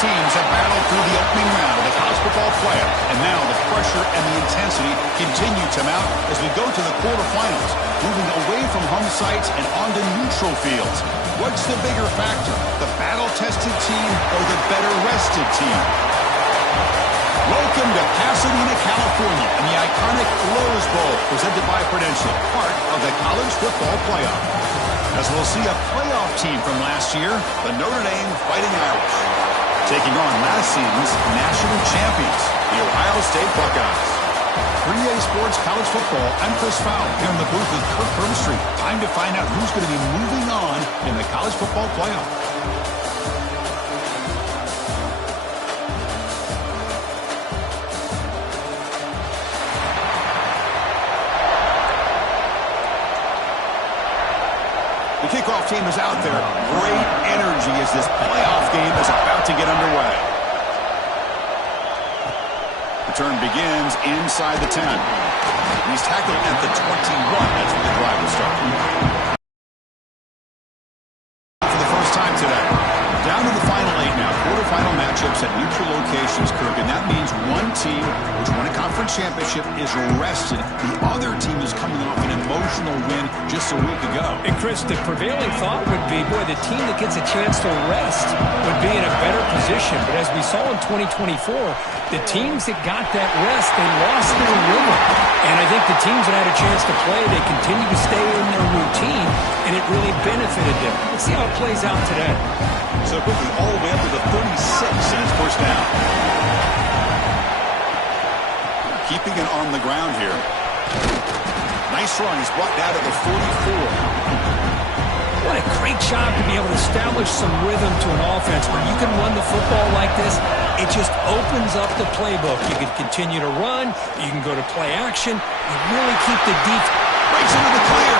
teams have battled through the opening round of the college football playoff, and now the pressure and the intensity continue to mount as we go to the quarterfinals, moving away from home sites and onto neutral fields. What's the bigger factor, the battle-tested team or the better-rested team? Welcome to Pasadena, California, and the iconic Rose Bowl, presented by Prudential, part of the college football playoff. As we'll see a playoff team from last year, the Notre Dame Fighting Irish, taking on last season's national champions, the Ohio State Buckeyes. 3A Sports College Football, I'm Chris Fowler, here in the booth with Kirk Herbstreit. Time to find out who's going to be moving on in the college football playoff. The kickoff team is out there. Great energy as this playoff game is about to get underway. Return begins inside the 10. He's tackled at the 21. That's where the drive will start. For the first time today. Down to the final 8 now. Quarterfinal matchups at neutral locations, Kirk. And that means one team, which won a conference championship, is rested. The other team is coming off an emotional win just a week ago. And Chris, the prevailing thought would be, boy, the team that gets a chance to rest would be in a better position. But as we saw in 2024, the teams that got that rest, they lost their rhythm. And I think the teams that had a chance to play, they continue to stay in their routine, and it really benefited them. Let's see how it plays out today. So quickly all the way up to the 36, and it's pushed down. Keeping it on the ground here. Nice run. He's brought down to the 44. What a great job to be able to establish some rhythm to an offense. When you can run the football like this, it just opens up the playbook. You can continue to run. You can go to play action. You really keep the defense. Breaks into the clear.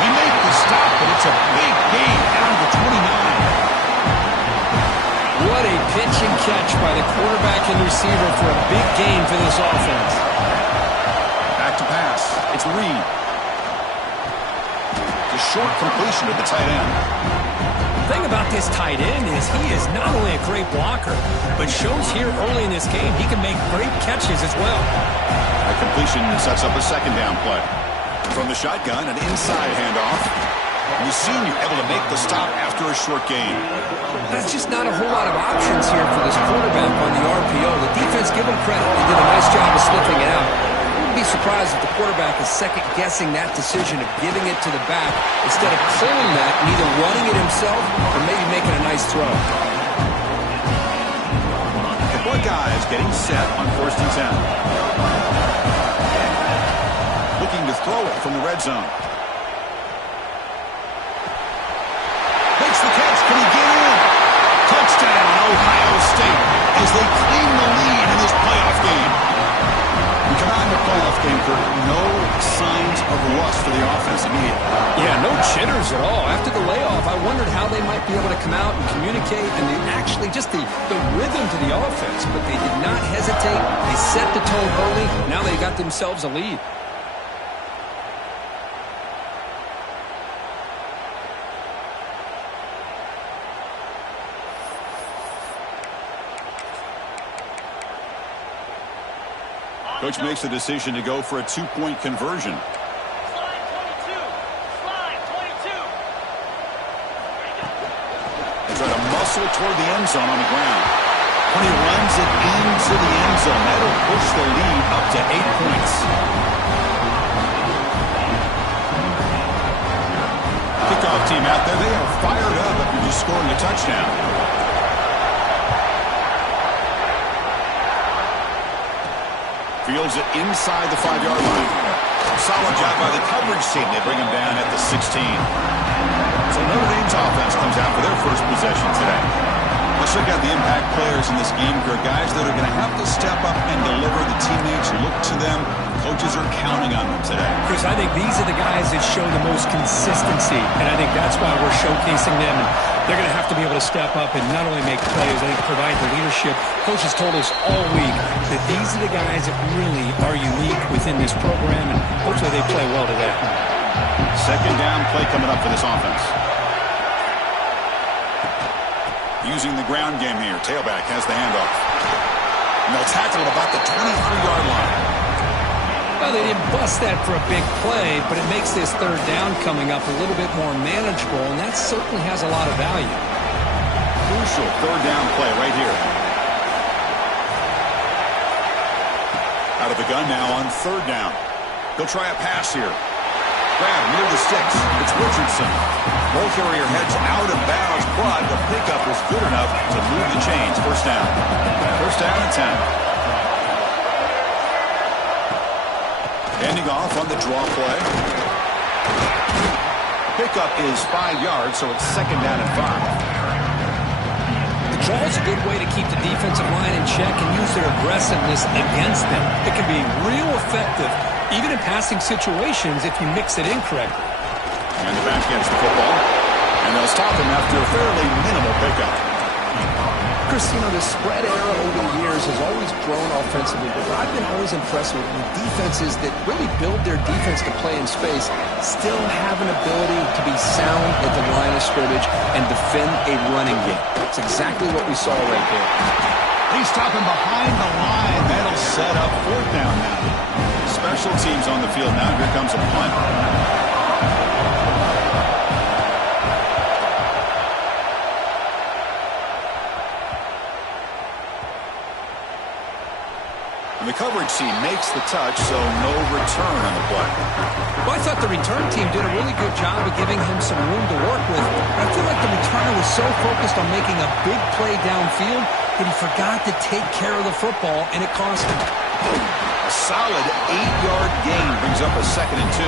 They make the stop, but it's a big gain down to 29. What a pitch and catch by the quarterback and receiver for a big gain for this offense. Back to pass. It's Reed. The short completion to the tight end. The thing about this tight end is he is not only a great blocker, but shows here early in this game he can make great catches as well. A completion sets up a second down play. From the shotgun, an inside handoff. The senior able to make the stop after a short gain. There's just not a whole lot of options here for this quarterback on the RPO. The defense, give him credit. They did a nice job of slipping it out. I wouldn't be surprised if the quarterback is second-guessing that decision of giving it to the back instead of pulling that and either running it himself or maybe making a nice throw. The Buckeyes getting set on 1st and 10. Looking to throw it from the red zone. Makes the catch. Can he get in? Touchdown, Ohio State, as they claim the lead in this playoff game. We come out in the playoff game, Kirk. No signs of rust for the offense immediately. Yeah, no jitters at all. After the layoff, I wondered how they might be able to come out and communicate and actually just the rhythm to the offense. But they did not hesitate. They set the tone early. Now they got themselves a lead. Coach makes the decision to go for a 2-point conversion. Slide 22. They try to muscle toward the end zone on the ground. When he runs it into the end zone, that'll push the lead up to 8 points. Kickoff team out there, they are fired up after just scoring a touchdown. Fields it inside the 5-yard line. Solid job by the coverage team. They bring him down at the 16. So Notre Dame's offense comes out for their first possession today. Let's look at the impact players in this game. There are guys that are going to have to step up and deliver. The teammates look to them. Coaches are counting on them today. Chris, I think these are the guys that show the most consistency, and I think that's why we're showcasing them. And they're going to have to be able to step up and not only make plays, I think provide the leadership. Coach has told us all week that these are the guys that really are unique within this program, and hopefully they play well today. Second down play coming up for this offense. Using the ground game here. Tailback has the handoff. And they'll tackle about the 23-yard line. Well, they didn't bust that for a big play, but it makes this third down coming up a little bit more manageable, and that certainly has a lot of value. Crucial third down play right here. Out of the gun now on third down. He'll try a pass here. Grab near the sticks. It's Richardson. Ball carrier heads out of bounds, but the pickup is good enough to move the chains. First down. First down and 10. Ending off on the draw play. Pickup is 5 yards, so it's second down and 5. Draw is a good way to keep the defensive line in check and use their aggressiveness against them. It can be real effective, even in passing situations, if you mix it in correctly. And the back gets the football, and they'll stop him after a fairly minimal pickup. Chris, the spread era over the years has always grown offensively, but what I've been always impressed with defenses that really build their defense to play in space still have an ability to be sound at the line of scrimmage and defend a running game. That's exactly what we saw right there. They stop him behind the line. That'll set up fourth down now. Special teams on the field now. Here comes a punt. And the coverage team makes the touch, so no return on the play. Well, I thought the return team did a really good job of giving him some room to work with. I feel like the returner was so focused on making a big play downfield that he forgot to take care of the football, and it cost him. A solid 8-yard gain brings up a second and 2.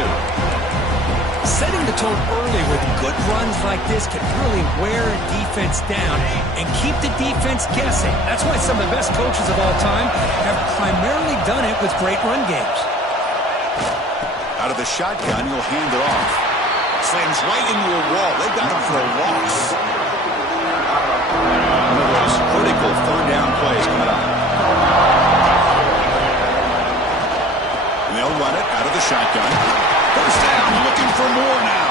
Setting the tone early with good runs like this can really wear a defense down and keep the defense guessing. That's why some of the best coaches of all time have primarily done it with great run games. Out of the shotgun, he'll hand it off. Slams right into a wall. They've got him for a loss. One of those critical third down plays coming up. And they'll run it out of the shotgun. First down, looking for more now.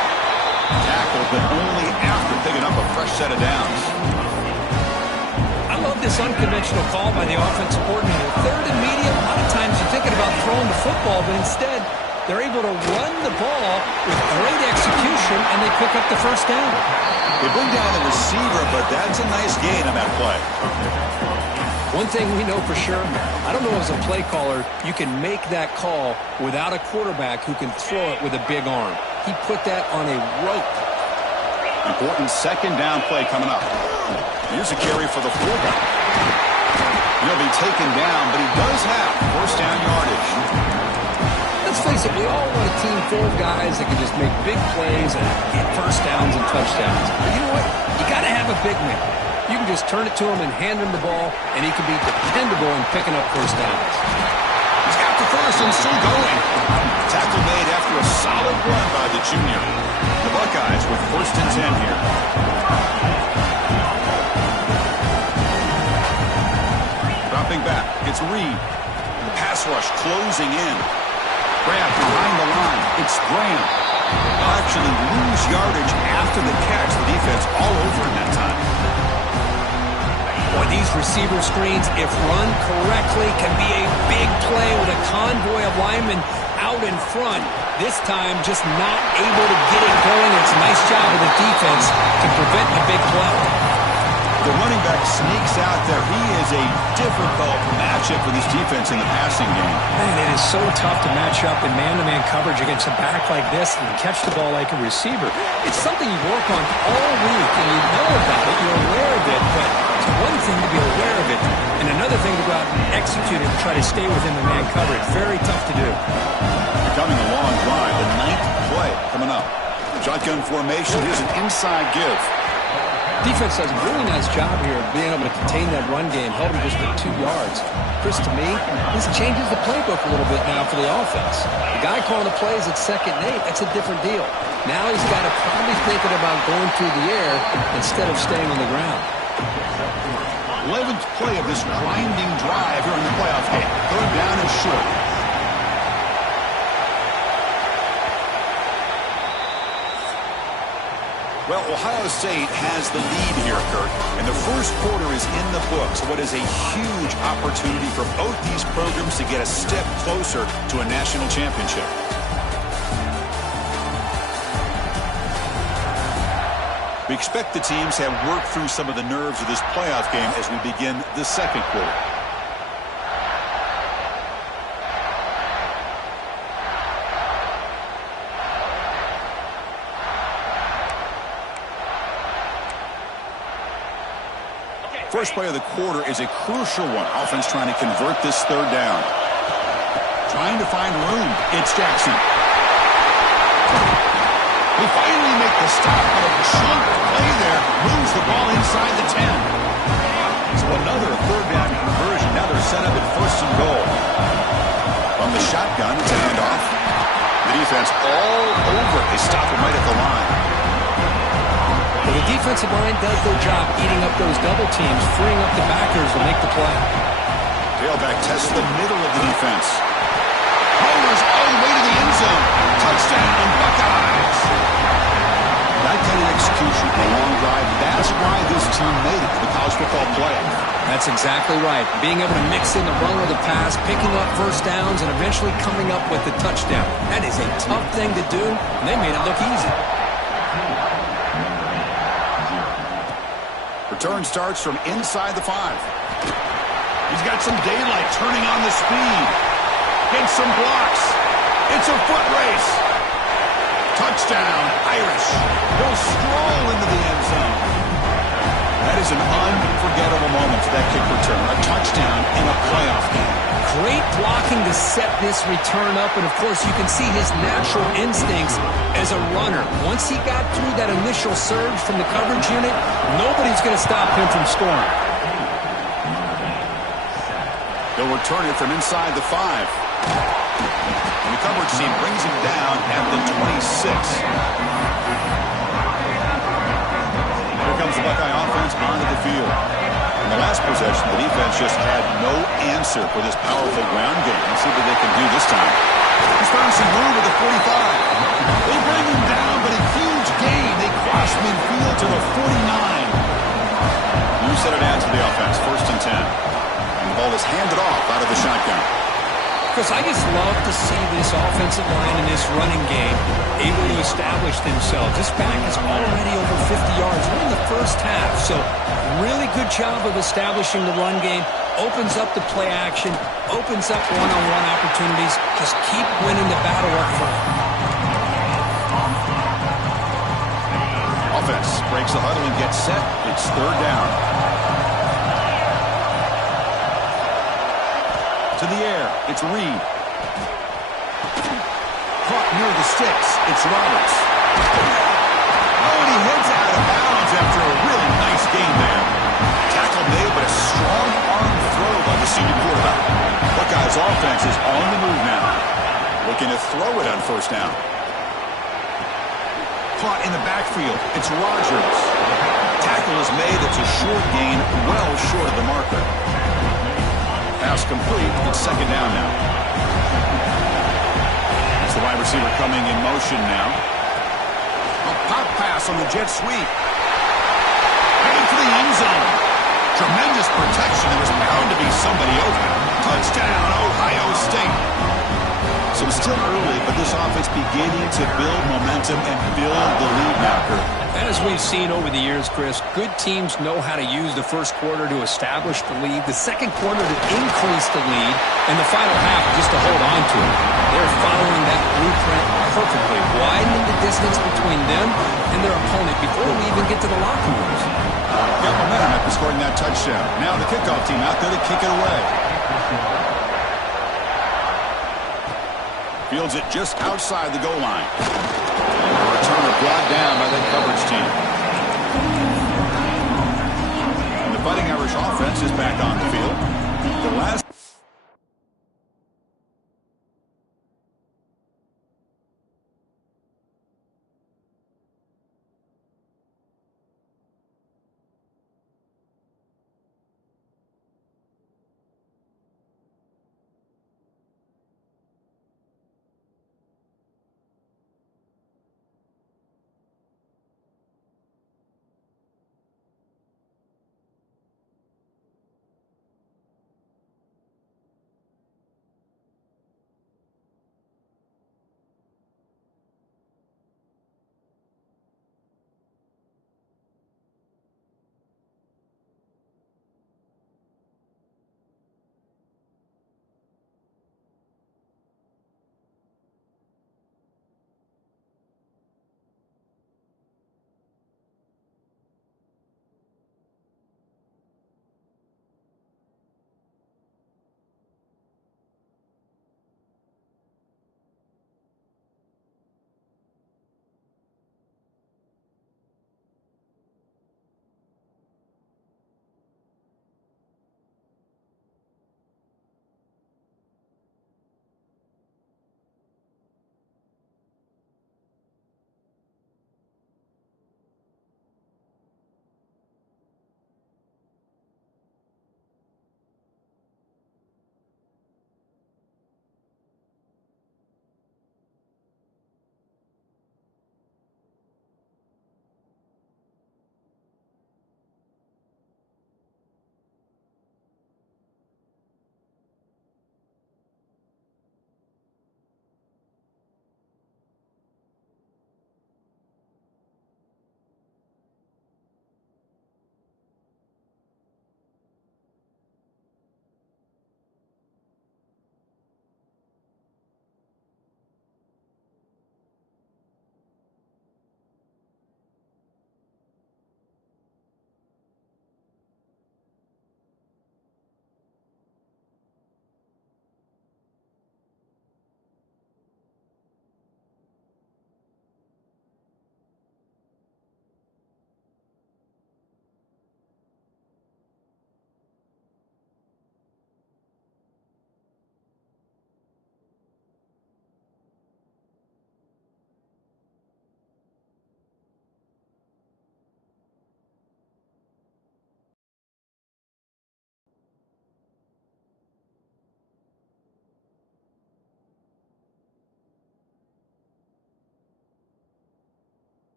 Tackled, but only after picking up a fresh set of downs. I love this unconventional call by the offensive coordinator. Third and medium, a lot of times you're thinking about throwing the football, but instead they're able to run the ball with great execution, and they pick up the first down. They bring down the receiver, but that's a nice gain on that play. One thing we know for sure, I don't know as a play caller, you can make that call without a quarterback who can throw it with a big arm. He put that on a rope. Important second down play coming up. Here's a carry for the fullback. He'll be taken down, but he does have first down yardage. Let's face it, we all want a team full of guys that can just make big plays and get first downs and touchdowns. But you know what? You got to have a big man. You can just turn it to him and hand him the ball, and he can be dependable in picking up first downs. He's got the first and still going. Tackle made after a solid run by the junior. The Buckeyes with first and 10 here. Dropping back, it's Reed. The pass rush closing in. Grab behind the line. It's Graham. They'll actually lose yardage after the catch. The defense all over him that time. Boy, these receiver screens, if run correctly, can be a big play with a convoy of linemen out in front. This time, just not able to get it going. It's a nice job of the defense to prevent a big play. The running back sneaks out there. He is a difficult matchup for this defense in the passing game. Man, it is so tough to match up in man-to-man coverage against a back like this and catch the ball like a receiver. It's something you work on all week, and you know about it, you're aware of it, but it's one thing to be aware of it, and another thing to go out and execute it and try to stay within the man coverage. Very tough to do. Becoming a long drive, the 9th play coming up. Shotgun formation, here's an inside give. Defense does a really nice job here of being able to contain that run game, held him just for 2 yards. Chris, to me, this changes the playbook a little bit now for the offense. The guy calling the plays at 2nd and 8, that's a different deal. Now he's got to probably thinking about going through the air instead of staying on the ground. 11th play of this grinding drive here in the playoff game. Third down and short. Well, Ohio State has the lead here, Kurt, and the first quarter is in the books. What is a huge opportunity for both these programs to get a step closer to a national championship. We expect the teams have worked through some of the nerves of this playoff game as we begin the second quarter. First play of the quarter is a crucial one. Offense trying to convert this third down. Trying to find room. It's Jackson. They finally make the stop, but a chunk play there moves the ball inside the 10. So another third down conversion. Now they're set up at first and goal. From the shotgun, it's a handoff. The defense all over. They stop him right at the line. Well, the defensive line does their job eating up those double teams, freeing up the backers to make the play. Tailback tests the middle of the defense. Powers all the way to the end zone. Touchdown, Buckeyes. That kind of execution, a long drive, that's why this team made it to the college football playoff. That's exactly right. Being able to mix in the run or the pass, picking up first downs, and eventually coming up with the touchdown. That is a tough thing to do, and they made it look easy. Return starts from inside the 5. He's got some daylight turning on the speed. Gets some blocks. It's a foot race. Touchdown, Irish. He'll stroll into the end zone. That is an unforgettable moment for that kick return. A touchdown in a playoff game. Great blocking to set this return up, and of course you can see his natural instincts as a runner. Once he got through that initial surge from the coverage unit, nobody's going to stop him from scoring. They'll return it from inside the 5. And the coverage team brings him down at the 26. Here comes the Buckeye offense onto the field. In the last possession, the defense just had no answer for this powerful ground game. Let's see what they can do this time. He's found some room at the 45. They bring him down, but a huge gain. They cross midfield to the 49. You set it down to the offense, first and 10. And the ball is handed off out of the shotgun. Chris, I just love to see this offensive line in this running game able to establish themselves. This back is already over 50 yards. We're in the first half, so really good job of establishing the run game. Opens up the play action, opens up one-on-one opportunities. Just keep winning the battle up front. Offense breaks the huddle and gets set. It's third down. To the air, it's Reed. Caught near the sticks, it's Roberts. Oh, and he heads out of bounds after a really nice gain there. Tackle made, but a strong arm throw by the senior quarterback. Buckeyes offense is on the move now. Looking to throw it on first down. Caught in the backfield, it's Rogers. Tackle is made, it's a short gain, well short of the marker. Pass complete. It's second down now. It's the wide receiver coming in motion now. A pop pass on the jet sweep. Heading for the end zone. Tremendous protection. There was bound to be somebody open. Touchdown, Ohio State. So it's still early, but this offense beginning to build momentum and build the lead now, Kurt. As we've seen over the years, Chris, good teams know how to use the first quarter to establish the lead, the second quarter to increase the lead, and the final half just to hold on to it. They're following that blueprint perfectly, widening the distance between them and their opponent before we even get to the locker rooms. Got momentum after scoring that touchdown. Now the kickoff team out there to kick it away. Fields it just outside the goal line. Returner brought down by that coverage team. And the Fighting Irish offense is back on the field. The last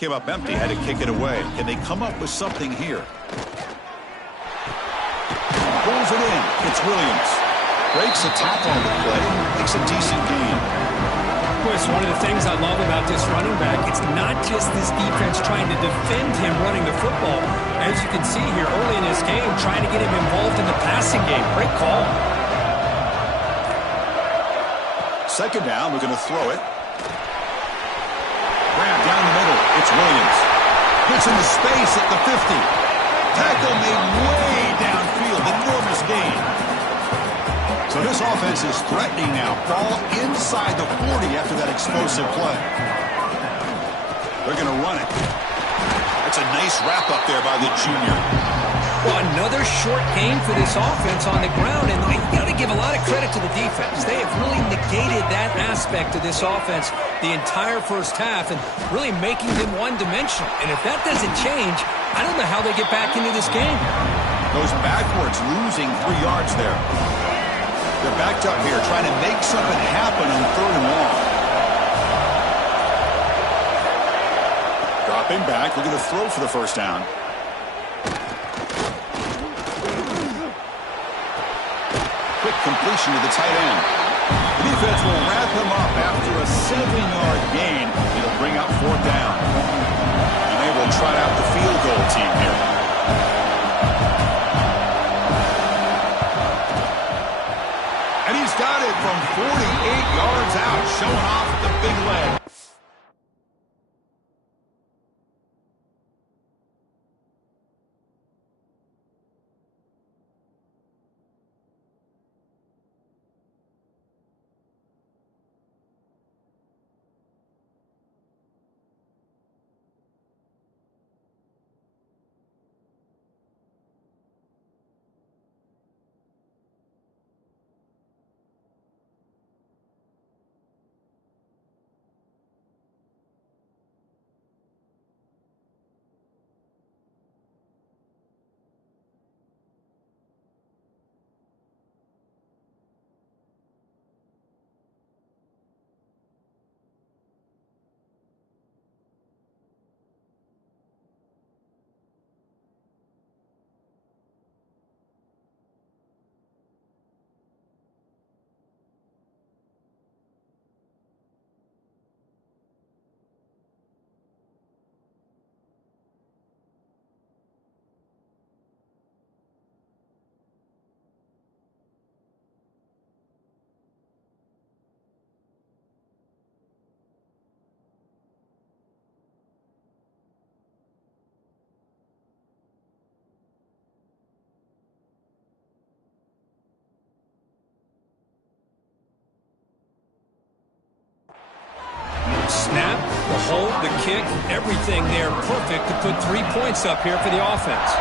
Came up empty, had to kick it away. Can they come up with something here? Pulls it in. It's Williams. Breaks a tackle on the play. Makes a decent gain. Boy, it's one of the things I love about this running back. It's not just this defense trying to defend him running the football. As you can see here early in this game, trying to get him involved in the passing game. Great call. Second down, we're going to throw it. Grab down the middle. It's Williams. Puts in the space at the 50. Tackle made way downfield. Enormous gain. So this offense is threatening now. Ball inside the 40 after that explosive play. They're going to run it. That's a nice wrap up there by the junior. Well, another short game for this offense on the ground, and you got to give a lot of credit to the defense. They have really negated that aspect of this offense the entire first half and really making them one-dimensional. And if that doesn't change, I don't know how they get back into this game. Goes backwards, losing 3 yards there. They're backed up here, trying to make something happen on 3rd and long. Dropping back, we're going to throw for the first down. Quick completion to the tight end. The defense will wrap him up after a 7-yard gain. It'll bring up 4th down. And they will trot out the field goal team here. And he's got it from 48 yards out, showing off the big leg. Snap, the hold, the kick, everything there perfect to put 3 points up here for the offense.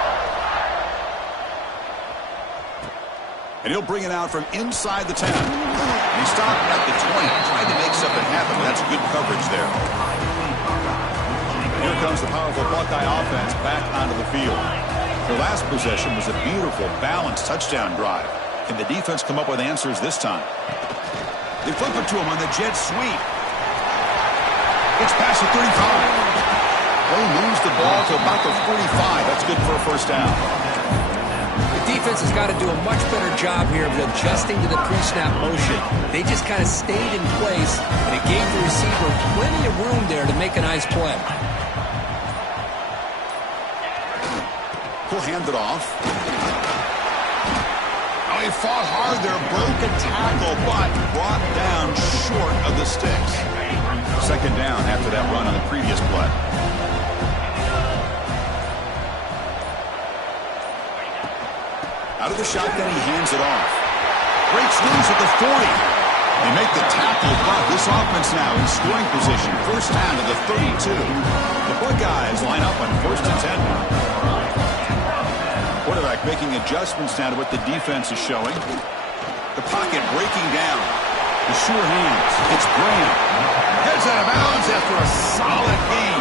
And he'll bring it out from inside the 10. And he stopped at the 20, trying to make something happen. That's good coverage there. Here comes the powerful Buckeye offense back onto the field. Their last possession was a beautiful, balanced touchdown drive. Can the defense come up with answers this time? They flip it to him on the jet sweep. It's past the 35. They lose the ball to about the 45. That's good for a first down. The defense has got to do a much better job here of adjusting to the pre-snap motion. They just kind of stayed in place, and it gave the receiver plenty of room there to make a nice play. He'll hand it off. Oh, he fought hard there, broke a tackle, but brought down short of the sticks. Second down after that run on the previous play. Out of the shotgun, he hands it off. Breaks loose at the 40. They make the tackle, but this offense now in scoring position. First down to the 32. The Buckeyes line up on 1st and 10. Quarterback making adjustments now to what the defense is showing. The pocket breaking down. The sure hands. It's Graham. Heads out of bounds after a solid gain.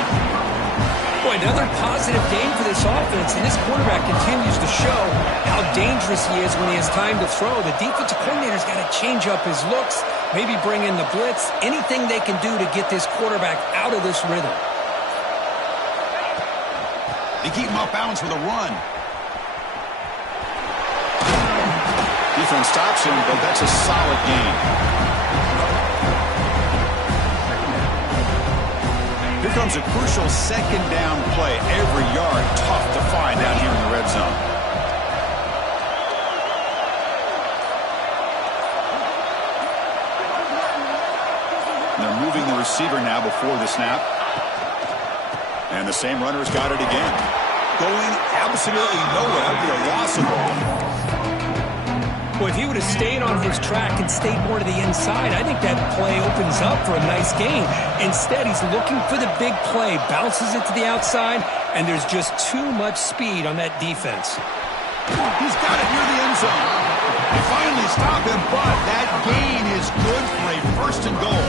Boy, another positive game for this offense, and this quarterback continues to show how dangerous he is when he has time to throw. The defensive coordinator's got to change up his looks, maybe bring in the blitz, anything they can do to get this quarterback out of this rhythm. You keep him off balance with a run. Defense stops him, but that's a solid gain. Here comes a crucial second down play. Every yard tough to find down here in the red zone. And they're moving the receiver now before the snap. And the same runner's got it again. Going absolutely nowhere. That would be a loss of ball. Well, if he would have stayed on his track and stayed more to the inside, I think that play opens up for a nice gain. Instead, he's looking for the big play, bounces it to the outside, and there's just too much speed on that defense. He's got it near the end zone. They finally stop him, but that gain is good for a first and goal.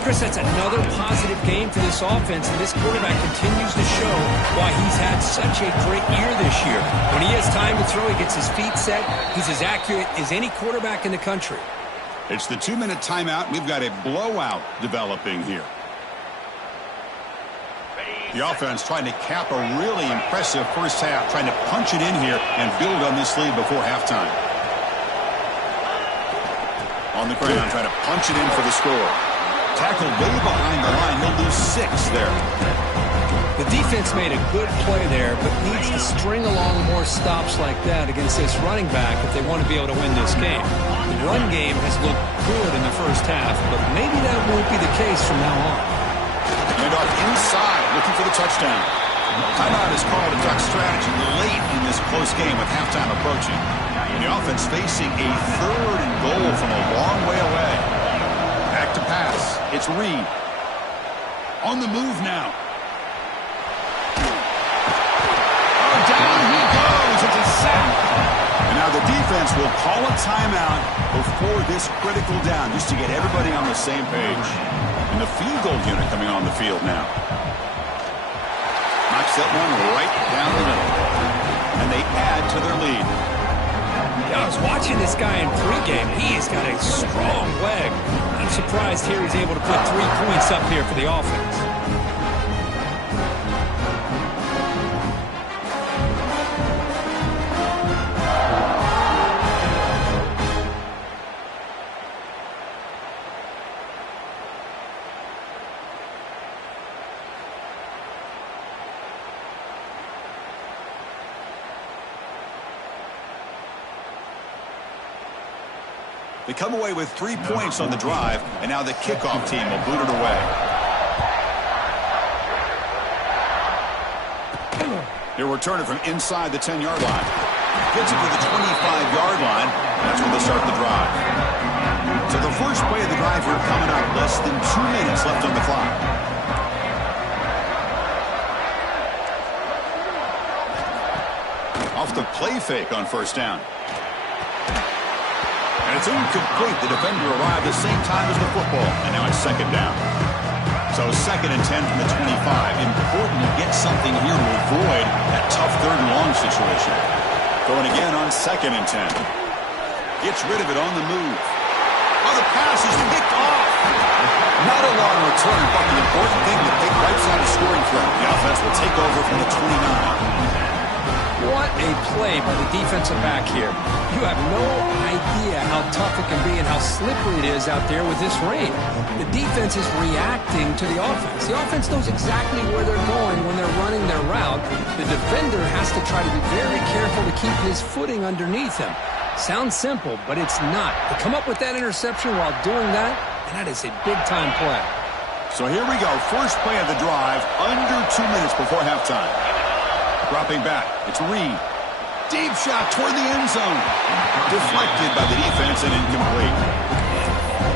Chris, that's another positive game for this offense, and this quarterback continues to show why he's had such a great year this year. When he has time to throw, he gets his feet set. He's as accurate as any quarterback in the country. It's the 2-minute timeout. We've got a blowout developing here. The offense trying to cap a really impressive first half, trying to punch it in here and build on this lead before halftime. On the ground, trying to punch it in for the score. Tackled way behind the line. He'll lose 6 there. The defense made a good play there, but needs to string along more stops like that against this running back if they want to be able to win this game. The run game has looked good in the first half, but maybe that won't be the case from now on. And off inside, looking for the touchdown. Timeout is called a duck strategy late in this close game with halftime approaching. And the offense facing a 3rd and goal from a long way away. Back to pass. It's Reed. On the move now. Oh, down he goes. It's a sack. And now the defense will call a timeout before this critical down, just to get everybody on the same page. And the field goal unit coming on the field now. Knocks that one right down the middle. And they add to their lead. Yeah, I was watching this guy in pregame. He has got a strong leg. I'm surprised here he's able to put 3 points up here for the offense. They come away with 3 points on the drive, and now the kickoff team will boot it away. He'll return it from inside the 10-yard line. Gets it to the 25-yard line. That's where they start the drive. So the first play of the drive here coming up. Less than 2 minutes left on the clock. Off the play fake on first down. And it's incomplete. The defender arrived at the same time as the football. And now it's second down. So 2nd and 10 from the 25. Important to get something here to avoid that tough 3rd and long situation. Going again on 2nd and 10. Gets rid of it on the move. Oh, the pass is picked off. Not a long return, but the important thing, the big right side of scoring threat. The offense will take over from the 29. What a play by the defensive back here. You have no idea how tough it can be and how slippery it is out there with this rain. The defense is reacting to the offense. The offense knows exactly where they're going when they're running their route. The defender has to try to be very careful to keep his footing underneath him. Sounds simple, but it's not. To come up with that interception while doing that, and that is a big-time play. So here we go. First play of the drive, under 2 minutes before halftime. Dropping back, it's Reed. Deep shot toward the end zone. Deflected by the defense and incomplete.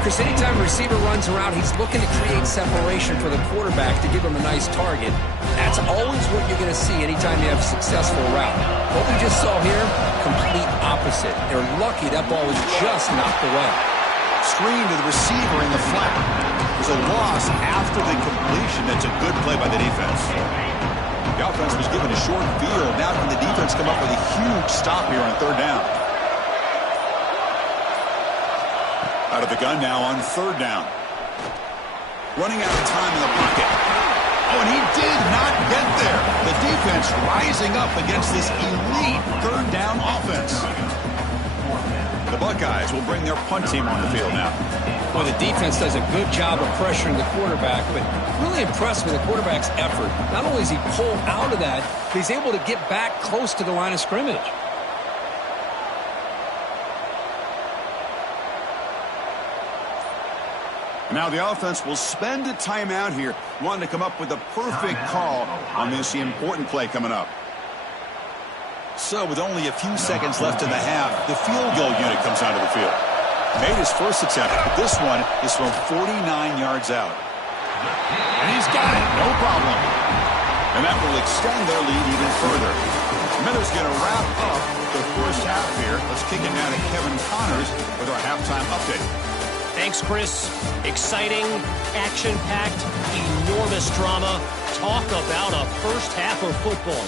Chris, anytime a receiver runs around, he's looking to create separation for the quarterback to give him a nice target. That's always what you're going to see anytime you have a successful route. What we just saw here, complete opposite. They're lucky that ball was just knocked away. Screen to the receiver in the flat. There's a loss after the completion. That's a good play by the defense. The offense was given a short field. Now can the defense come up with a huge stop here on 3rd down? Out of the gun now on 3rd down. Running out of time in the pocket. Oh, and he did not get there. The defense rising up against this elite third down offense. The Buckeyes will bring their punt team on the field now. Well, the defense does a good job of pressuring the quarterback, but really impressed with the quarterback's effort. Not only is he pulled out of that, but he's able to get back close to the line of scrimmage. Now the offense will spend a timeout here, wanting to come up with the perfect call on this important play coming up. So with only a few seconds left in the half, the field goal unit comes onto the field. Made his first attempt, but this one is from 49 yards out. And he's got it, no problem. And that will extend their lead even further. Miller's going to wrap up the first half here. Let's kick it now to Kevin Connors with our halftime update. Thanks, Chris. Exciting, action-packed, enormous drama. Talk about a first half of football.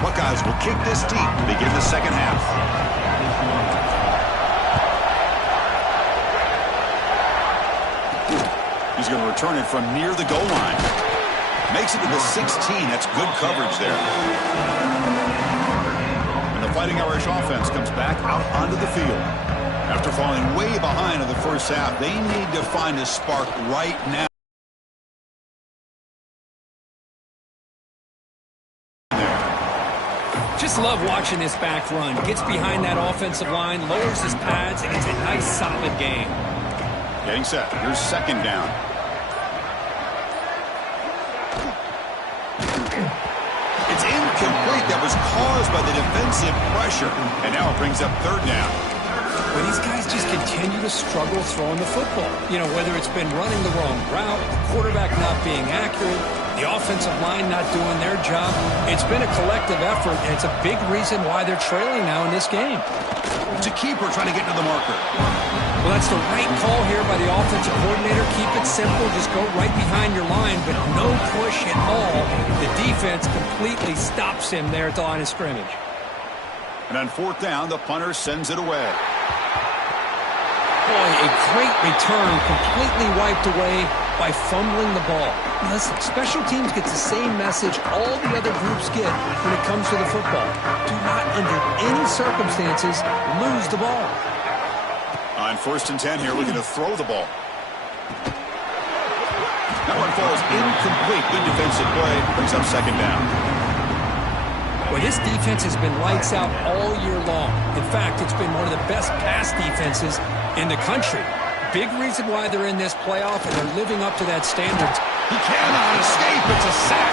Buckeyes will kick this deep to begin the second half. He's going to return it from near the goal line. Makes it to the 16. That's good coverage there. And the Fighting Irish offense comes back out onto the field. After falling way behind in the first half, they need to find a spark right now. Just love watching this back run. Gets behind that offensive line, lowers his pads, and it's a nice, solid game. Getting set. Here's second down. It's incomplete. That was caused by the defensive pressure. And now it brings up third down. But these guys just continue to struggle throwing the football. You know, whether it's been running the wrong route, the quarterback not being accurate, the offensive line not doing their job. It's been a collective effort, and it's a big reason why they're trailing now in this game. It's a keeper trying to get to the marker. Well, that's the right call here by the offensive coordinator. Keep it simple. Just go right behind your line, but no push at all. The defense completely stops him there at the line of scrimmage. And on fourth down, the punter sends it away. Boy, a great return, completely wiped away by fumbling the ball. Listen, special teams gets the same message all the other groups get when it comes to the football. Do not, under any circumstances, lose the ball. On 1st and 10 here, looking to throw the ball. That one falls incomplete. Good defensive play. Brings up second down. Well, this defense has been lights out all year long. In fact, it's been one of the best pass defenses in the country. Big reason why they're in this playoff, and they're living up to that standard. He cannot escape. It's a sack.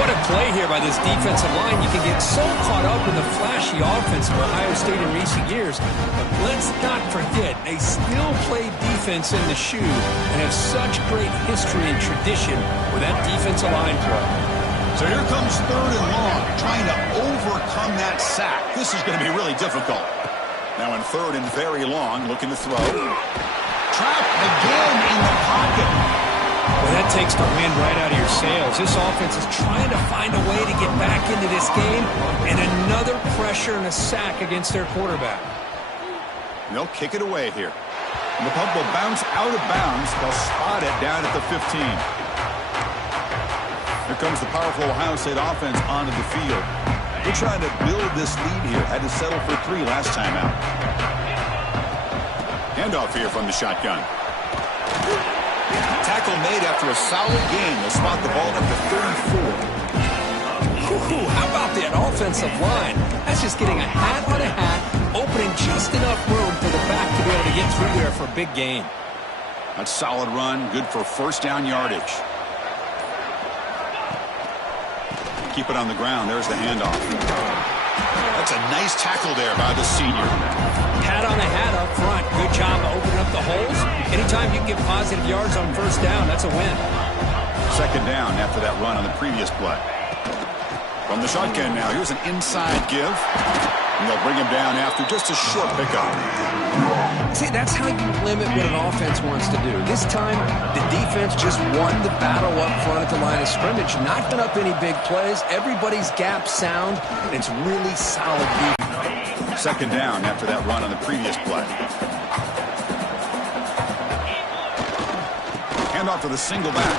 What a play here by this defensive line. You can get so caught up in the flashy offense of Ohio State in recent years, but let's not forget, they still play defense in the shoe and have such great history and tradition with that defensive line play. So here comes third and long, trying to overcome that sack. This is going to be really difficult. Now in third and very long, looking to throw. Trapped again in the pocket. Well, that takes the wind right out of your sails. This offense is trying to find a way to get back into this game, and another pressure and a sack against their quarterback. They'll kick it away here. And the puck will bounce out of bounds. They'll spot it down at the 15. Here comes the powerful Ohio State offense onto the field. They're trying to build this lead here. Had to settle for 3 last time out. Handoff here from the shotgun. Tackle made after a solid game. They'll spot the ball at the 34. How about that offensive line? That's just getting a hat on a hat, opening just enough room for the back to be able to get through there for a big gain. That's solid run. Good for first down yardage. Keep it on the ground. There's the handoff. That's a nice tackle there by the senior. Pat on the hat up front. Good job opening up the holes. Anytime you can get positive yards on first down, that's a win. Second down after that run on the previous play. From the shotgun now, here's an inside give. And they'll bring him down after just a short pickup. See, that's how you limit what an offense wants to do. This time, the defense just won the battle up front at the line of scrimmage. Not putting up any big plays. Everybody's gap sound, and it's really solid defense. Second down after that run on the previous play. Handoff to the single back.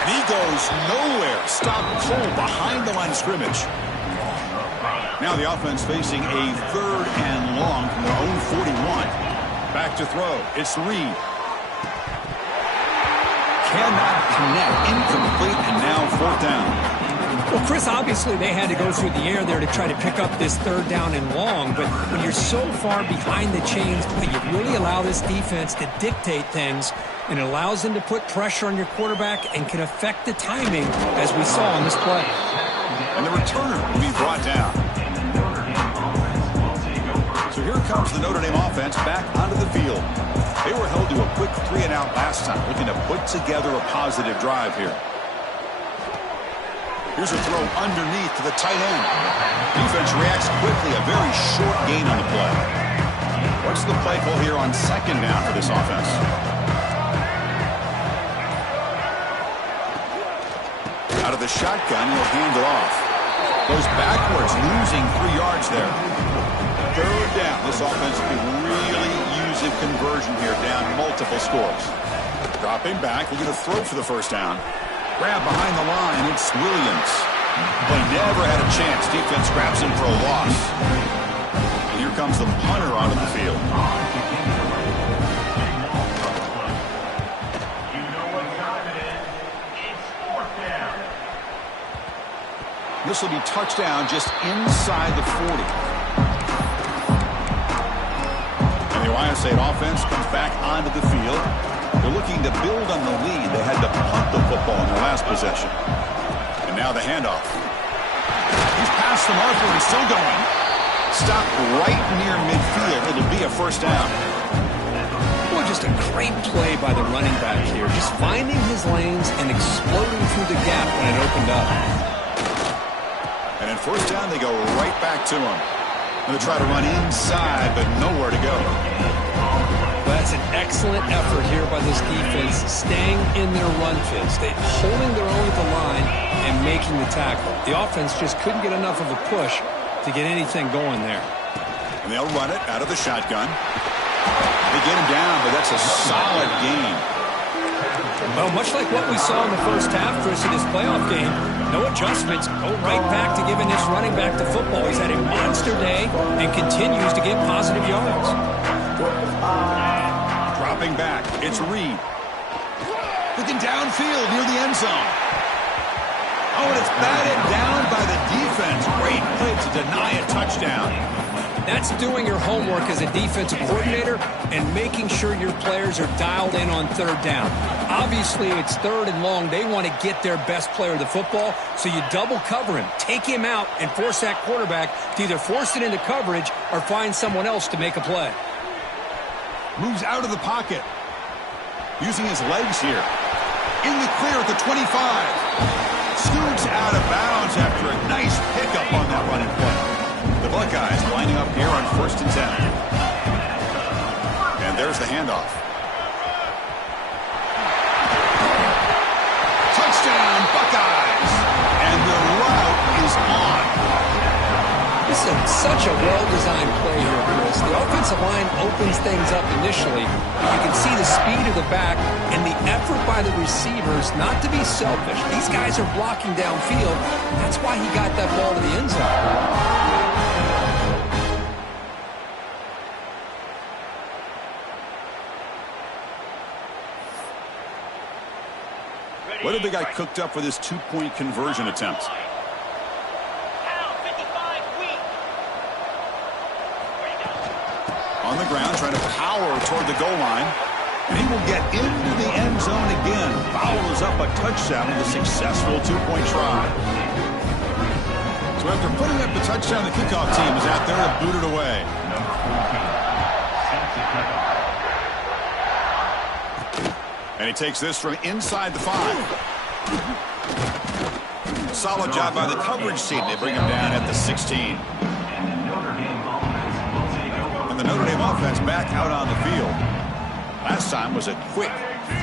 And he goes nowhere. Stop cold behind the line of scrimmage. Now the offense facing a 3rd and long from their own 41. Back to throw. It's Reed. Cannot connect. Incomplete, and now 4th down. Well, Chris, obviously they had to go through the air there to try to pick up this 3rd down and long, but when you're so far behind the chains, you really allow this defense to dictate things, and it allows them to put pressure on your quarterback and can affect the timing, as we saw on this play. And the returner will be brought down. So here comes the Notre Dame offense back onto the field. They were held to a quick 3-and-out last time, looking to put together a positive drive here. Here's a throw underneath to the tight end. Defense reacts quickly, a very short gain on the play. What's the play call here on 2nd down for this offense? Out of the shotgun, he'll hand it off. Goes backwards, losing 3 yards there. 3rd down. This offense could really use a conversion here, down multiple scores. Dropping back, looking to throw for the 1st down. Grab behind the line, it's Williams. But he never had a chance. Defense grabs him for a loss. And here comes the punter onto the field. This will be touchdown just inside the 40. And the Ohio State offense comes back onto the field. They're looking to build on the lead. They had to punt the football in their last possession. And now the handoff. He's past the marker and still going. Stopped right near midfield. It'll be a 1st down. Boy, just a great play by the running back here. Just finding his lanes and exploding through the gap when it opened up. And in 1st down, they go right back to him. Going to try to run inside, but nowhere to go. That's an excellent effort here by this defense, staying in their run fits. They're holding their own at the line and making the tackle. The offense just couldn't get enough of a push to get anything going there. And they'll run it out of the shotgun. They get him down, but that's a solid gain. Well, much like what we saw in the 1st half, Chris, in this playoff game, no adjustments. Go right back to giving this running back the football. He's had a monster day and continues to get positive yards. Dropping back, it's Reed. Looking downfield near the end zone. Oh, and it's batted down by the defense. Great play to deny a touchdown. That's doing your homework as a defensive coordinator and making sure your players are dialed in on 3rd down. Obviously, it's 3rd and long. They want to get their best player the football, so you double cover him, take him out, and force that quarterback to either force it into coverage or find someone else to make a play. Moves out of the pocket. Using his legs here. In the clear at the 25. Scoots out of bounds after a nice pickup on that running play. The Buckeyes lining up here on 1st and 10. And there's the handoff. Touchdown, Buckeyes! And the route is on. This is such a well-designed play here, Chris. The offensive line opens things up initially, but you can see the speed of the back and the effort by the receivers not to be selfish. These guys are blocking downfield. That's why he got that ball to the end zone. What have they got cooked up for this 2-point conversion attempt? On the ground, trying to power toward the goal line. And he will get into the end zone again. Follows up a touchdown with a successful 2-point try. So after putting up the touchdown, the kickoff team is out there to boot it away. And he takes this from inside the 5. Solid job by the coverage team. They bring him down at the 16. And the Notre Dame offense back out on the field. Last time was a quick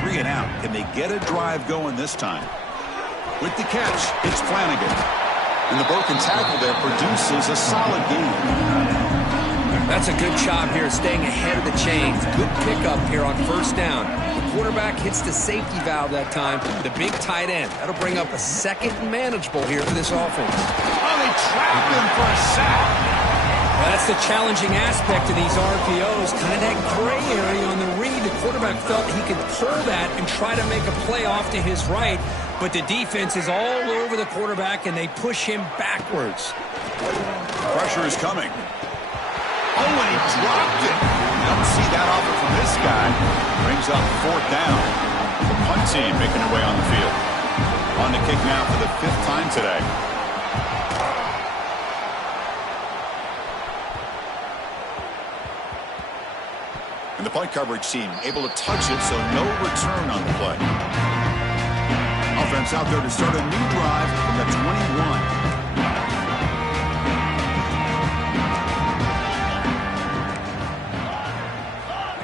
3-and-out. Can they get a drive going this time? With the catch, it's Flanagan. And the broken tackle there produces a solid gain. That's a good job here, staying ahead of the chains. Good pickup here on first down. The quarterback hits the safety valve that time, the big tight end. That'll bring up a second and manageable here for this offense. Oh, they trapped him for a sack. Well, that's the challenging aspect of these RPOs, kind of that gray area on the read. The quarterback felt he could pull that and try to make a play off to his right, but the defense is all over the quarterback, and they push him backwards. Pressure is coming. Oh, and he dropped it. You don't see that often from this guy. Brings up fourth down. The punt team making their way on the field. On the kick now for the 5th time today. And the punt coverage team able to touch it, so no return on the play. Offense out there to start a new drive from the 21.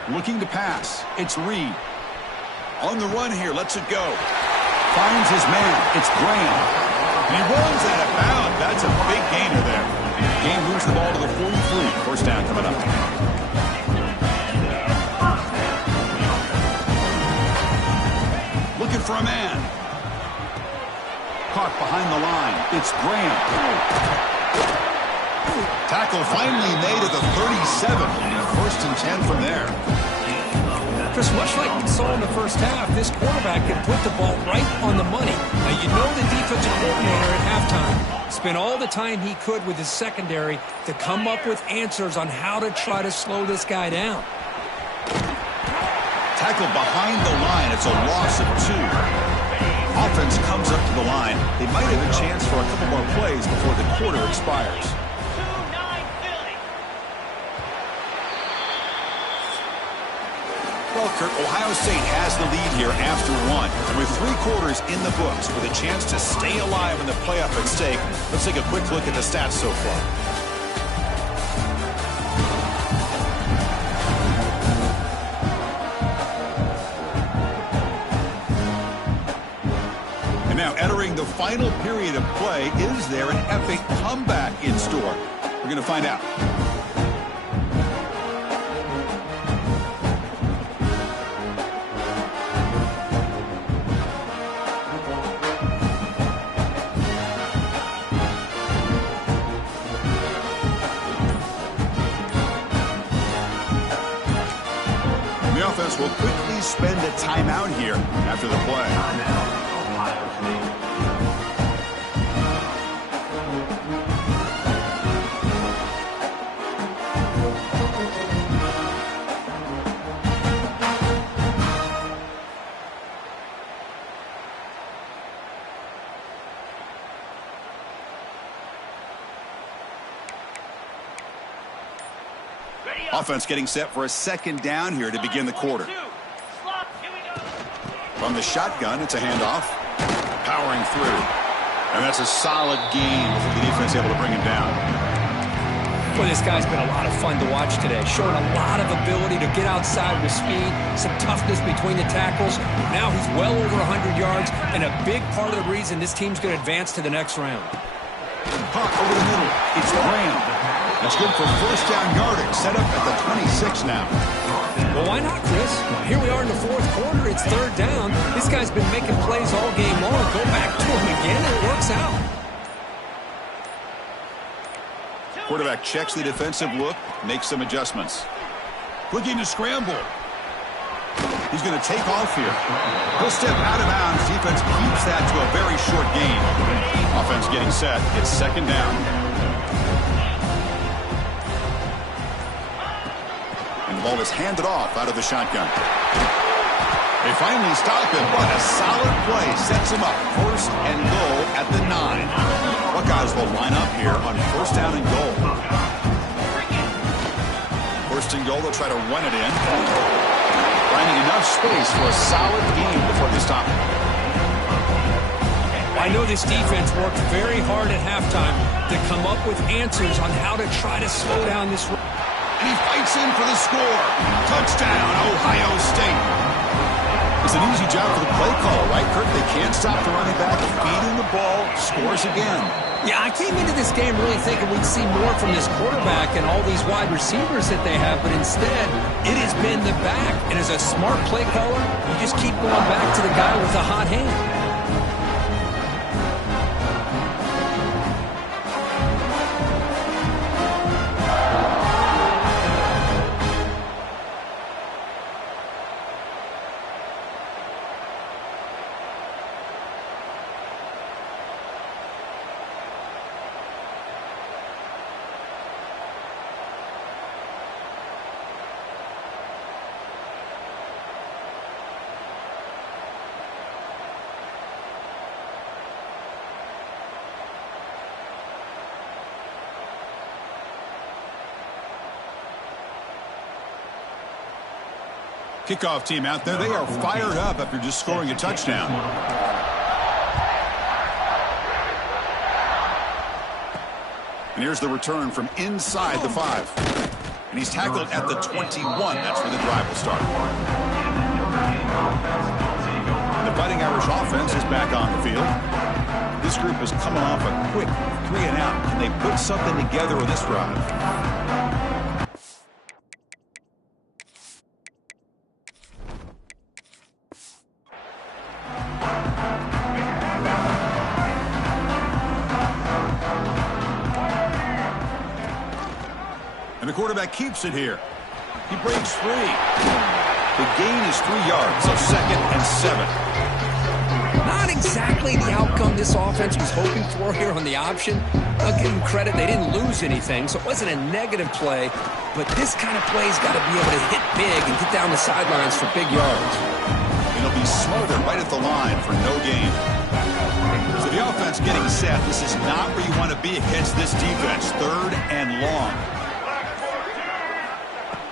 Looking to pass. It's Reed. On the run here. Lets it go. Finds his man. It's Graham. And he runs out of bounds. That's a big gainer there. Game moves the ball to the 43. First down coming up. Looking for a man. Caught behind the line. It's Graham. Tackle finally made at the 37. First and 10 from there. Chris, much like we saw in the first half, this quarterback can put the ball right on the money. Now, you know the defensive coordinator at halftime spent all the time he could with his secondary to come up with answers on how to try to slow this guy down. Tackle behind the line. It's a loss of 2. Offense comes up to the line. They might have a chance for a couple more plays before the quarter expires. Well, Kurt, Ohio State has the lead here after 1. And with 3 quarters in the books with a chance to stay alive in the playoff at stake, let's take a quick look at the stats so far. And now entering the final period of play, is there an epic comeback in store? We're going to find out. Will quickly spend a timeout here after the play. Offense getting set for a second down here to begin the quarter. From the shotgun, it's a handoff. Powering through. And that's a solid gain with the defense able to bring him down. Well, this guy's been a lot of fun to watch today. Showing a lot of ability to get outside with speed, some toughness between the tackles. Now he's well over 100 yards, and a big part of the reason this team's going to advance to the next round. Caught over the middle. It's Graham. That's good for first down yardage. Set up at the 26 now. Well, why not, Chris? Here we are in the 4th quarter. It's 3rd down. This guy's been making plays all game long. Go back to him again, and it works out. Quarterback checks the defensive look, makes some adjustments. Looking to scramble. He's going to take off here. He'll step out of bounds. Defense keeps that to a very short gain. Offense getting set. It's 2nd down. And the ball is handed off out of the shotgun. They finally stop him, but a solid play sets him up. 1st and goal at the 9. Buckeyes will line up here on 1st down and goal. 1st and goal, they'll try to run it in. Finding enough space for a solid gain before they stop it. I know this defense worked very hard at halftime to come up with answers on how to try to slow down this run. And he fights in for the score. Touchdown, Ohio State. It's an easy job for the play caller, right, Kurt? They can't stop the running back, feeding the ball, scores again. Yeah, I came into this game really thinking we'd see more from this quarterback and all these wide receivers that they have, but instead, it has been the back. And as a smart play caller, you just keep going back to the guy with the hot hand. Kickoff team out there, they are fired up after just scoring a touchdown. And here's the return from inside the 5. And he's tackled at the 21. That's where the drive will start. The Fighting Irish offense is back on the field. This group is coming off a quick 3-and-out. Can they put something together with this drive? And the quarterback keeps it here. He breaks free. The gain is 3 yards, so 2nd and 7. Not exactly the outcome this offense was hoping for here on the option. I'll give them credit. They didn't lose anything, so it wasn't a negative play. But this kind of play's got to be able to hit big and get down the sidelines for big yards. It'll be smothered right at the line for no gain. So the offense getting set. This is not where you want to be against this defense. 3rd and long.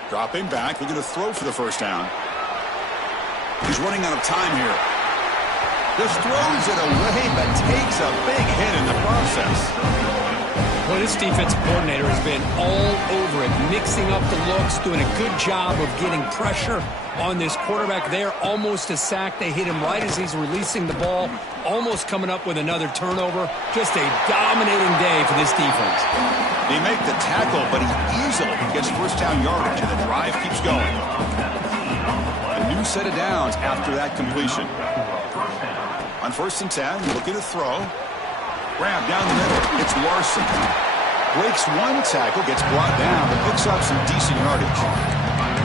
Dropping back, looking to throw for the first down. He's running out of time here. Just throws it away, but takes a big hit in the process. Well, this defensive coordinator has been all over it, mixing up the looks, doing a good job of getting pressure on this quarterback there. Almost a sack. They hit him right as he's releasing the ball, almost coming up with another turnover. Just a dominating day for this defense. They make the tackle, but he easily gets first down yardage, and the drive keeps going. A new set of downs after that completion. On 1st and 10, looking to throw. Grab down the middle. It's Larson. Breaks one tackle, gets brought down, but picks up some decent yardage.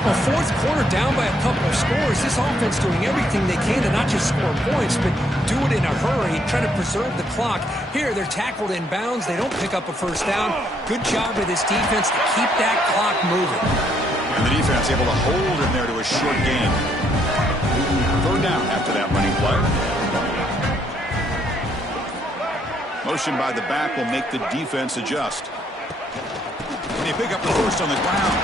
Well, 4th quarter down by a couple of scores. This offense doing everything they can to not just score points, but do it in a hurry, try to preserve the clock. Here, they're tackled in bounds. They don't pick up a first down. Good job by this defense to keep that clock moving. And the defense able to hold him there to a short gain. 3rd down after that running play. Motion by the back will make the defense adjust. And they pick up the first on the ground.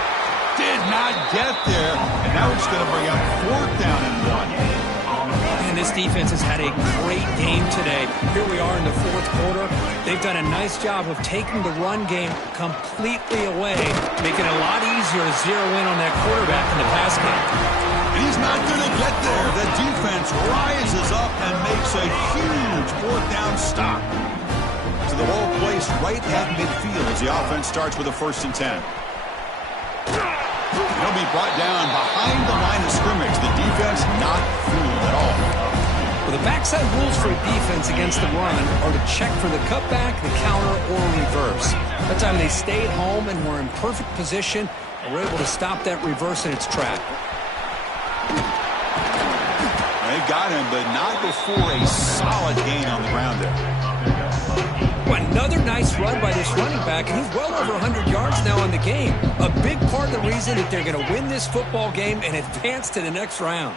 Did not get there, and now it's going to bring up 4th down and 1. And this defense has had a great game today. Here we are in the 4th quarter. They've done a nice job of taking the run game completely away, making it a lot easier to zero in on that quarterback in the pass game. And he's not going to get there. The defense rises up and makes a huge 4th down stop. So the ball placed right at midfield as the offense starts with a 1st and 10. He'll be brought down behind the line of scrimmage. The defense not fooled at all. Well, the backside rules for a defense against the run are to check for the cutback, the counter, or reverse. That time they stayed home and were in perfect position and were able to stop that reverse in its track. They got him, but not before a solid gain on the ground there. Well, another nice run by this running back, and he's well over 100 yards now in the game. A big part of the reason that they're going to win this football game and advance to the next round.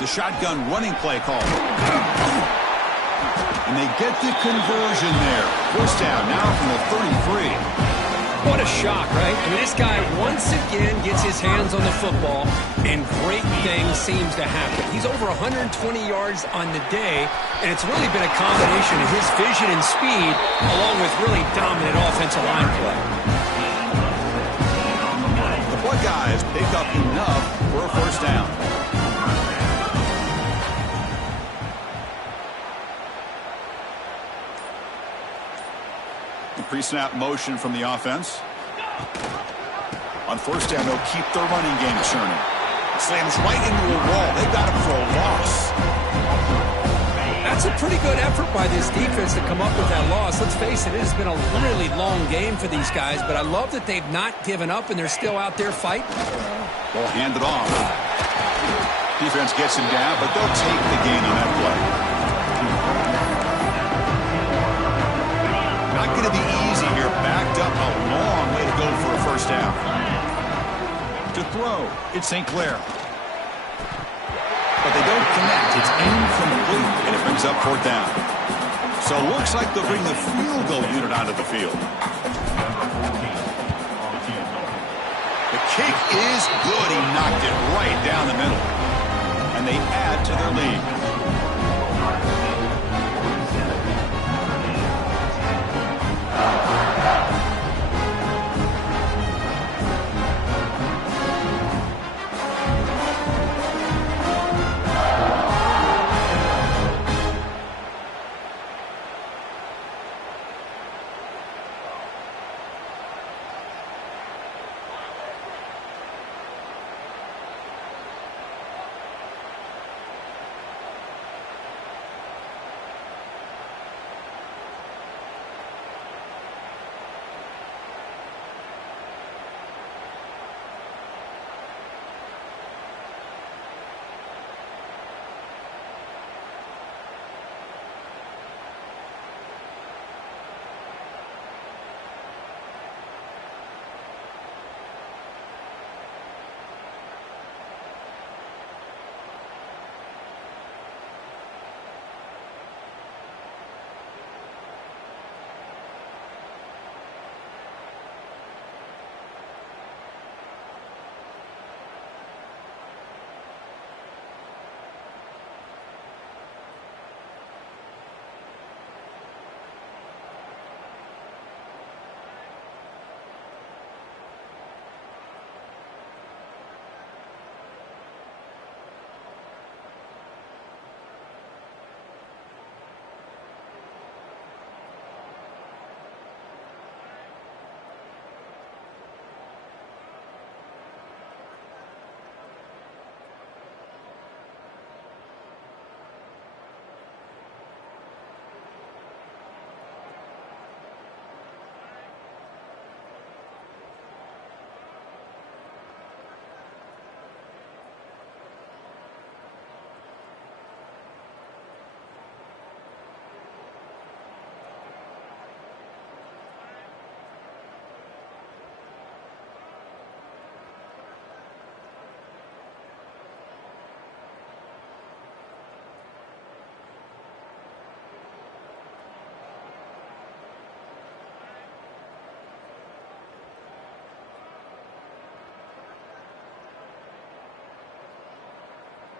The shotgun running play call. And they get the conversion there. First down now from the 33. What a shock, right? I mean, this guy once again gets his hands on the football, and great things seems to happen. He's over 120 yards on the day, and it's really been a combination of his vision and speed, along with really dominant offensive line play. The Four guys pick up enough for a first down. Pre-snap motion from the offense. On first down, they'll keep their running game churning. Slams right into a wall. They got him for a loss. That's a pretty good effort by this defense to come up with that loss. Let's face it, it has been a really long game for these guys, but I love that they've not given up and they're still out there fighting. They'll hand it off. Defense gets him down, but they'll take the gain on that play. Not going to be easy here. Backed up a long way to go for a first down. To throw, it's St. Clair. But they don't connect. It's incomplete, and it brings up fourth down. So it looks like they'll bring the field goal unit onto the field. The kick is good. He knocked it right down the middle. And they add to their lead.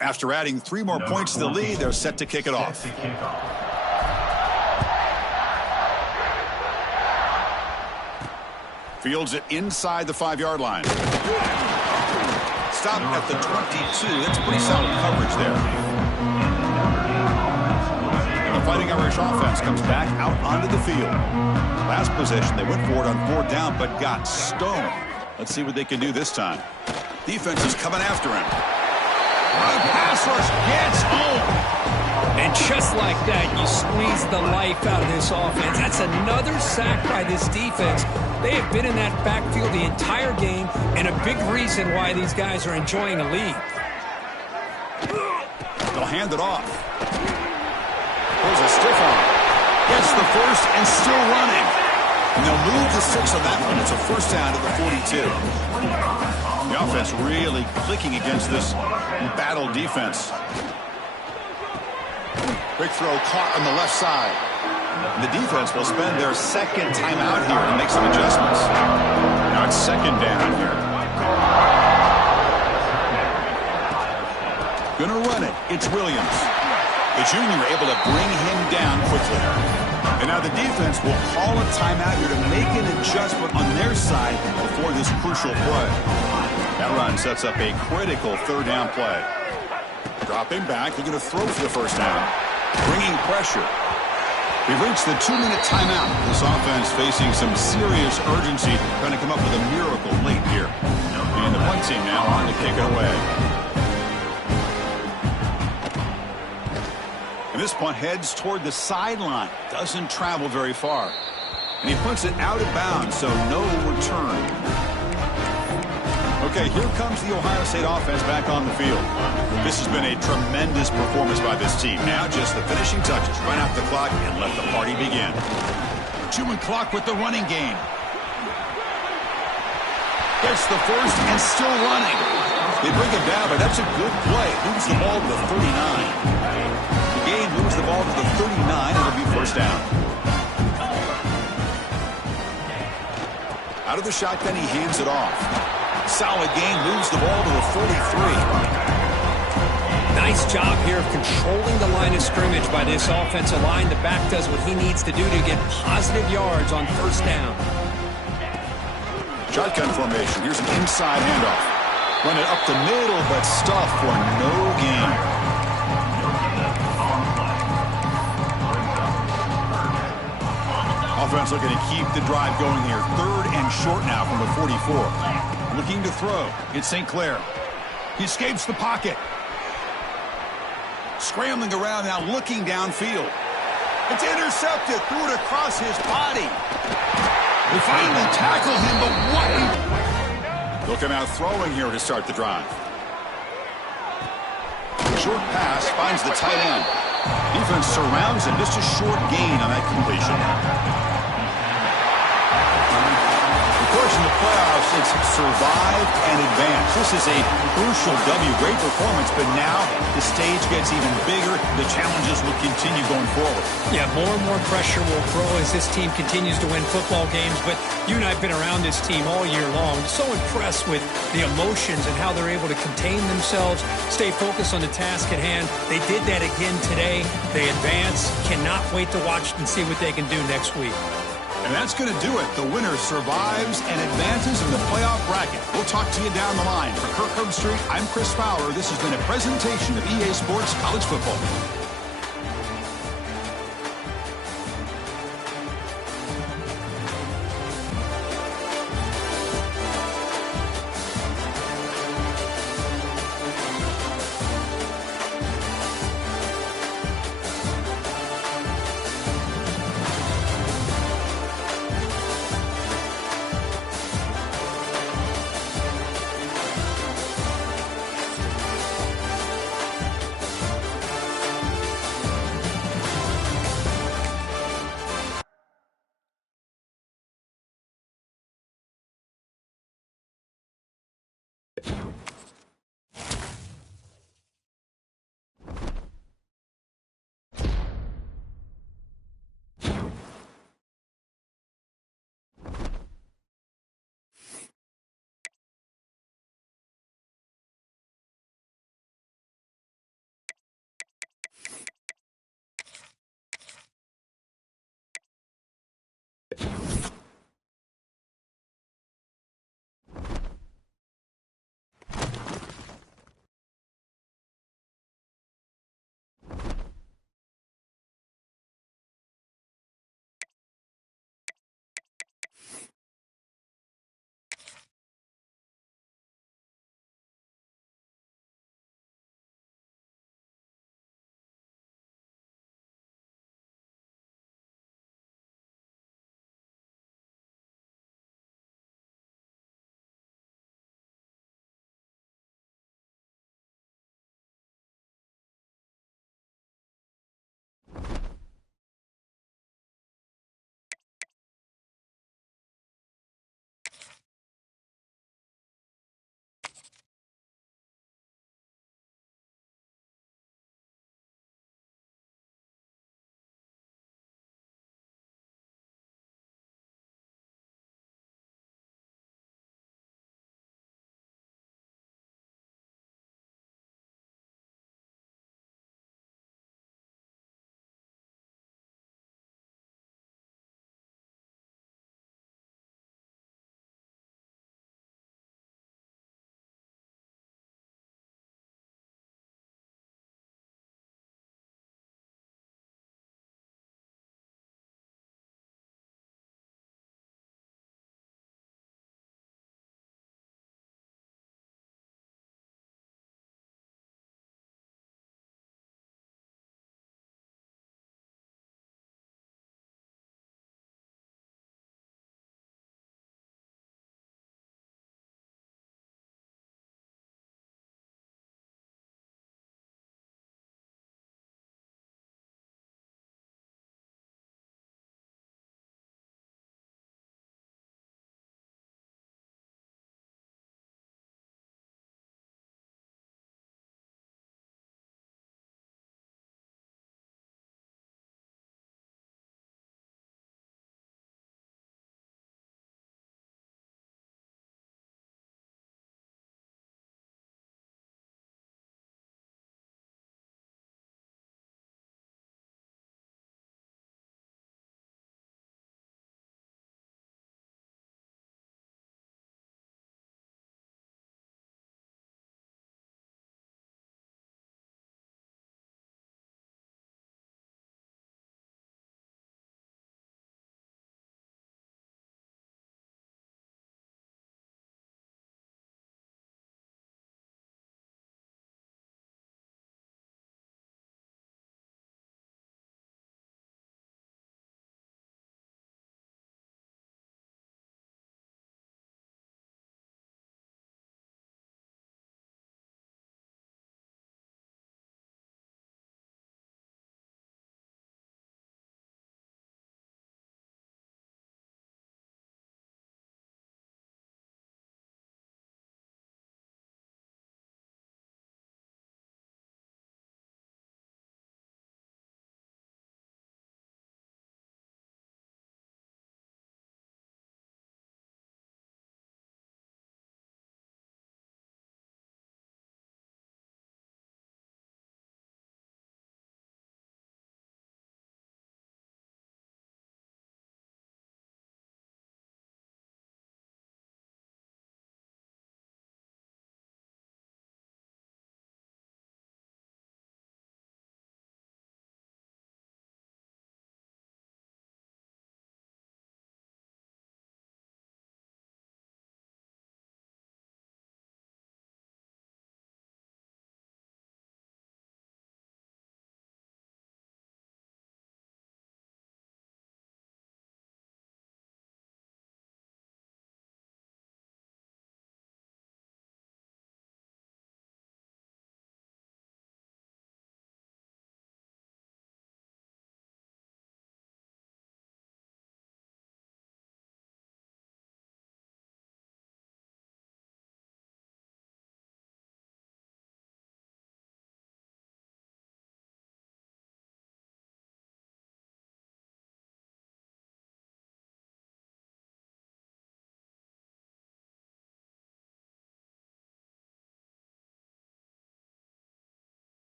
After adding 3 more points to the lead, they're set to kick it off. Fields it inside the 5-yard line. Stop at the 22. That's pretty solid coverage there. And the Fighting Irish offense comes back out onto the field. Last possession, they went for it on 4th down, but got stoned. Let's see what they can do this time. Defense is coming after him. The pass rush gets home. And just like that, you squeeze the life out of this offense. That's another sack by this defense. They have been in that backfield the entire game, and a big reason why these guys are enjoying a lead. They'll hand it off. Pulls a stiff arm. Gets the first and still running. And they'll move to 6 on that one. It's a first down to the 42. The offense really clicking against this battle defense. Quick throw caught on the left side. And the defense will spend their second timeout here to make some adjustments. Now it's second down here. Gonna run it. It's Williams. The junior able to bring him down quickly. And now the defense will call a timeout here to make an adjustment on their side before this crucial play. That run sets up a critical third down play. Dropping back, looking to throw for the first down. Bringing pressure. We've reached the 2-minute timeout. This offense facing some serious urgency, trying to come up with a miracle late here. And the punt team now on to kick it away. And this punt heads toward the sideline. Doesn't travel very far. And he puts it out of bounds, so no return. Okay, here comes the Ohio State offense back on the field. This has been a tremendous performance by this team. Now just the finishing touches. Run out the clock and let the party begin. 2-minute clock with the running game. Gets the first and still running. They bring it down, but that's a good play. Moves the ball to the 39. The game moves the ball to the 39. It'll be first down. Out of the shotgun, he hands it off. Solid gain, moves the ball to the 43. Nice job here of controlling the line of scrimmage by this offensive line. The back does what he needs to do to get positive yards on first down. Shotgun formation. Here's an inside handoff. Run it up the middle, but stuff for no gain. Offense looking to keep the drive going here. 3rd and short now from the 44. Looking to throw. It's St. Clair. He escapes the pocket. Scrambling around now, looking downfield. It's intercepted. Threw it across his body. They finally tackle him, but what? Looking out throwing here to start the drive. Short pass finds the tight end. Defense surrounds him. Just a short gain on that completion. Of course, in the playoffs, it's survive and advance. This is a crucial W. Great performance, but now the stage gets even bigger. The challenges will continue going forward. Yeah, more and more pressure will grow as this team continues to win football games. But you and I have been around this team all year long. So impressed with the emotions and how they're able to contain themselves, stay focused on the task at hand. They did that again today. They advance. Cannot wait to watch and see what they can do next week. And that's going to do it. The winner survives and advances in the playoff bracket. We'll talk to you down the line. For Kirk Herbstreit, I'm Chris Fowler. This has been a presentation of EA Sports College Football.